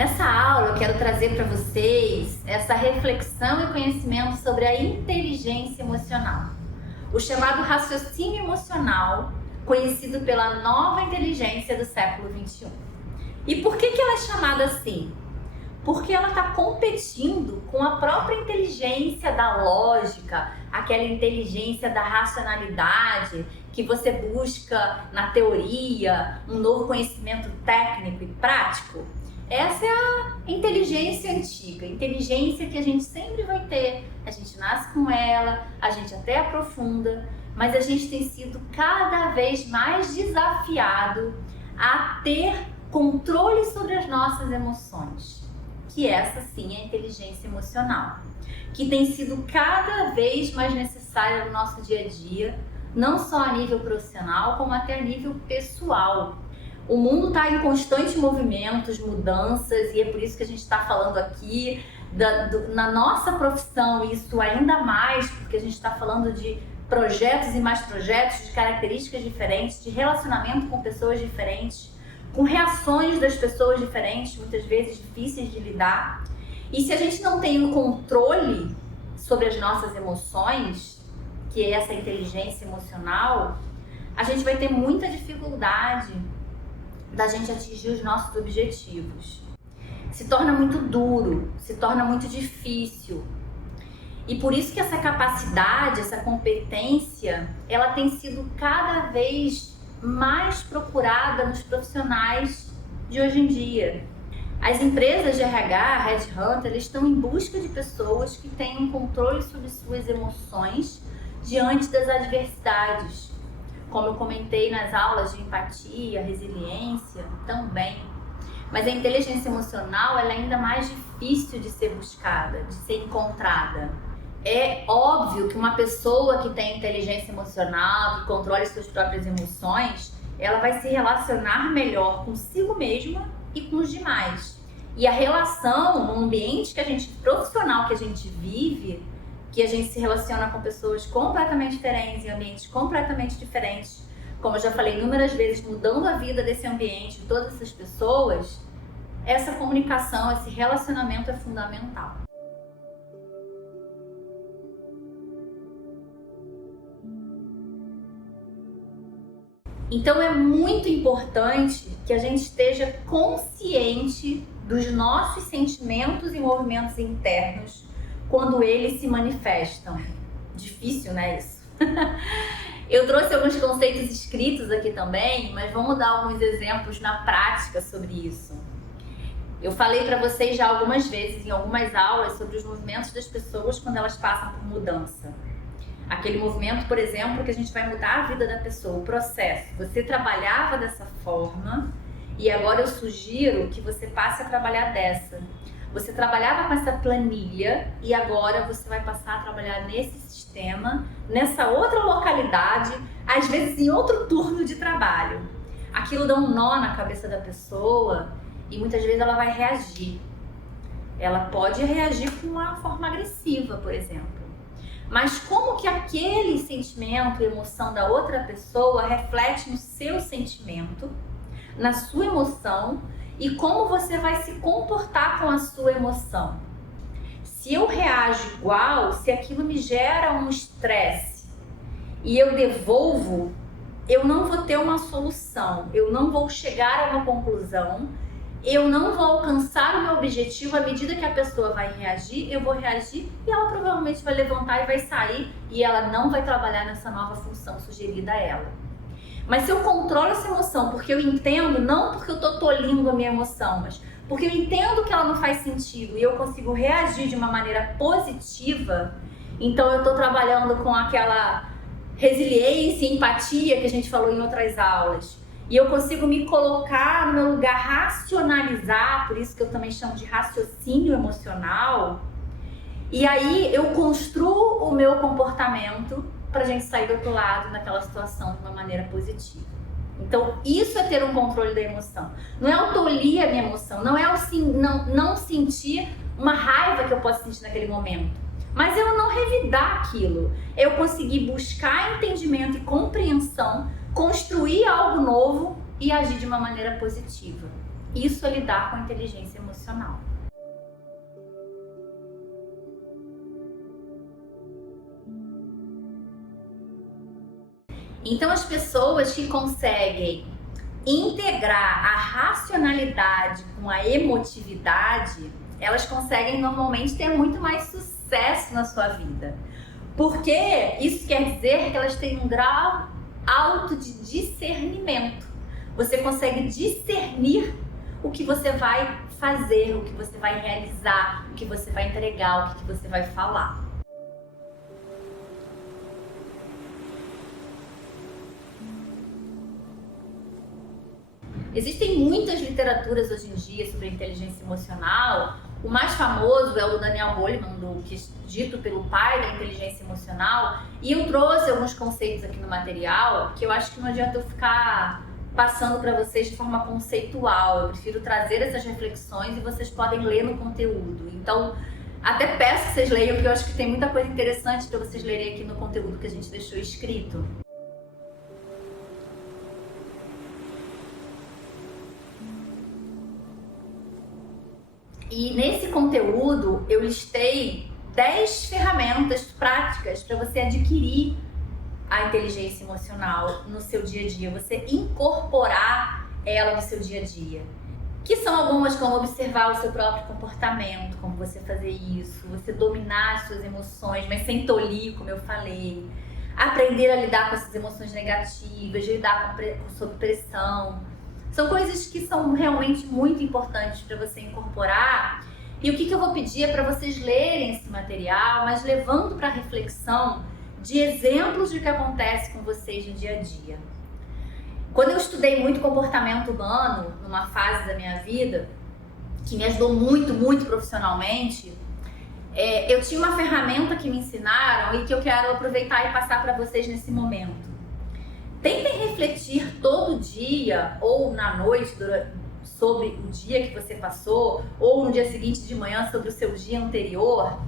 Nessa aula eu quero trazer para vocês essa reflexão e conhecimento sobre a inteligência emocional, o chamado raciocínio emocional, conhecido pela nova inteligência do século XXI. E por que ela é chamada assim? Porque ela está competindo com a própria inteligência da lógica, aquela inteligência da racionalidade que você busca na teoria, um novo conhecimento técnico e prático. Essa é a inteligência antiga, inteligência que a gente sempre vai ter. A gente nasce com ela, a gente até aprofunda, mas a gente tem sido cada vez mais desafiado a ter controle sobre as nossas emoções, que essa sim é a inteligência emocional, que tem sido cada vez mais necessária no nosso dia a dia, não só a nível profissional, como até a nível pessoal. O mundo está em constantes movimentos, mudanças, e é por isso que a gente está falando aqui na nossa profissão, isso ainda mais, porque a gente está falando de projetos e mais projetos, de características diferentes, de relacionamento com pessoas diferentes, com reações das pessoas diferentes, muitas vezes difíceis de lidar. E se a gente não tem um controle sobre as nossas emoções, que é essa inteligência emocional, a gente vai ter muita dificuldade da gente atingir os nossos objetivos. Se torna muito duro, se torna muito difícil. E por isso que essa capacidade, essa competência, ela tem sido cada vez mais procurada nos profissionais de hoje em dia. As empresas de RH, Headhunter, eles estão em busca de pessoas que tenham controle sobre suas emoções diante das adversidades. Como eu comentei nas aulas de empatia, resiliência, também. Mas a inteligência emocional ela é ainda mais difícil de ser buscada, de ser encontrada. É óbvio que uma pessoa que tem inteligência emocional, que controle suas próprias emoções, ela vai se relacionar melhor consigo mesma e com os demais. E a relação no ambiente profissional que a gente vive, que a gente se relaciona com pessoas completamente diferentes, em ambientes completamente diferentes, como eu já falei inúmeras vezes, mudando a vida desse ambiente, de todas essas pessoas, essa comunicação, esse relacionamento é fundamental. Então é muito importante que a gente esteja consciente dos nossos sentimentos e movimentos internos quando eles se manifestam. Difícil, né, isso? Eu trouxe alguns conceitos escritos aqui também, mas vamos dar alguns exemplos na prática sobre isso. Eu falei para vocês já algumas vezes, em algumas aulas, sobre os movimentos das pessoas quando elas passam por mudança. Aquele movimento, por exemplo, que a gente vai mudar a vida da pessoa, o processo. Você trabalhava dessa forma e agora eu sugiro que você passe a trabalhar dessa. Você trabalhava com essa planilha e agora você vai passar a trabalhar nesse sistema, nessa outra localidade, às vezes em outro turno de trabalho. Aquilo dá um nó na cabeça da pessoa e muitas vezes ela vai reagir. Ela pode reagir com uma forma agressiva, por exemplo. Mas como que aquele sentimento, emoção da outra pessoa reflete no seu sentimento, na sua emoção, e como você vai se comportar com a sua emoção. Se eu reajo igual, se aquilo me gera um estresse e eu devolvo, eu não vou ter uma solução, eu não vou chegar a uma conclusão, eu não vou alcançar o meu objetivo. À medida que a pessoa vai reagir, eu vou reagir e ela provavelmente vai levantar e vai sair e ela não vai trabalhar nessa nova função sugerida a ela. Mas se eu controlo essa emoção, porque eu entendo, não porque eu tô tolindo a minha emoção, mas porque eu entendo que ela não faz sentido e eu consigo reagir de uma maneira positiva, então eu tô trabalhando com aquela resiliência e empatia que a gente falou em outras aulas. E eu consigo me colocar no meu lugar, racionalizar, por isso que eu também chamo de raciocínio emocional. E aí eu construo o meu comportamento para a gente sair do outro lado naquela situação de uma maneira positiva. Então isso é ter um controle da emoção. Não é eu tolir a minha emoção, não é eu não sentir uma raiva que eu posso sentir naquele momento. Mas eu não revidar aquilo. Eu conseguir buscar entendimento e compreensão, construir algo novo e agir de uma maneira positiva. Isso é lidar com a inteligência emocional. Então, as pessoas que conseguem integrar a racionalidade com a emotividade, elas conseguem normalmente ter muito mais sucesso na sua vida. Porque isso quer dizer que elas têm um grau alto de discernimento. Você consegue discernir o que você vai fazer, o que você vai realizar, o que você vai entregar, o que você vai falar. Existem muitas literaturas hoje em dia sobre inteligência emocional. O mais famoso é o do Daniel Goleman, que é dito pelo pai da inteligência emocional. E eu trouxe alguns conceitos aqui no material que eu acho que não adianta eu ficar passando para vocês de forma conceitual. Eu prefiro trazer essas reflexões e vocês podem ler no conteúdo. Então, até peço que vocês leiam, porque eu acho que tem muita coisa interessante para vocês lerem aqui no conteúdo que a gente deixou escrito. E nesse conteúdo eu listei 10 ferramentas práticas para você adquirir a inteligência emocional no seu dia a dia, você incorporar ela no seu dia a dia. Que são algumas, como observar o seu próprio comportamento, como você fazer isso, você dominar as suas emoções, mas sem tolir, como eu falei. Aprender a lidar com essas emoções negativas, lidar sob pressão. São coisas que são realmente muito importantes para você incorporar. E o que eu vou pedir é para vocês lerem esse material, mas levando para reflexão de exemplos de que acontece com vocês no dia a dia. Quando eu estudei muito comportamento humano, numa fase da minha vida, que me ajudou muito, muito profissionalmente, eu tinha uma ferramenta que me ensinaram e que eu quero aproveitar e passar para vocês nesse momento. Tentem refletir todo dia ou na noite sobre o dia que você passou, ou no dia seguinte de manhã sobre o seu dia anterior,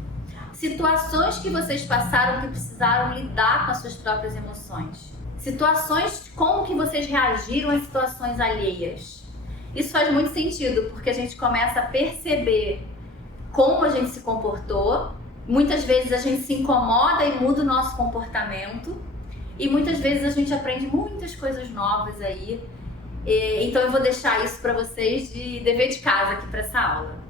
situações que vocês passaram que precisaram lidar com as suas próprias emoções. Situações, como que vocês reagiram a situações alheias. Isso faz muito sentido, porque a gente começa a perceber como a gente se comportou. Muitas vezes a gente se incomoda e muda o nosso comportamento. E muitas vezes a gente aprende muitas coisas novas aí. Então eu vou deixar isso para vocês de dever de casa aqui para essa aula.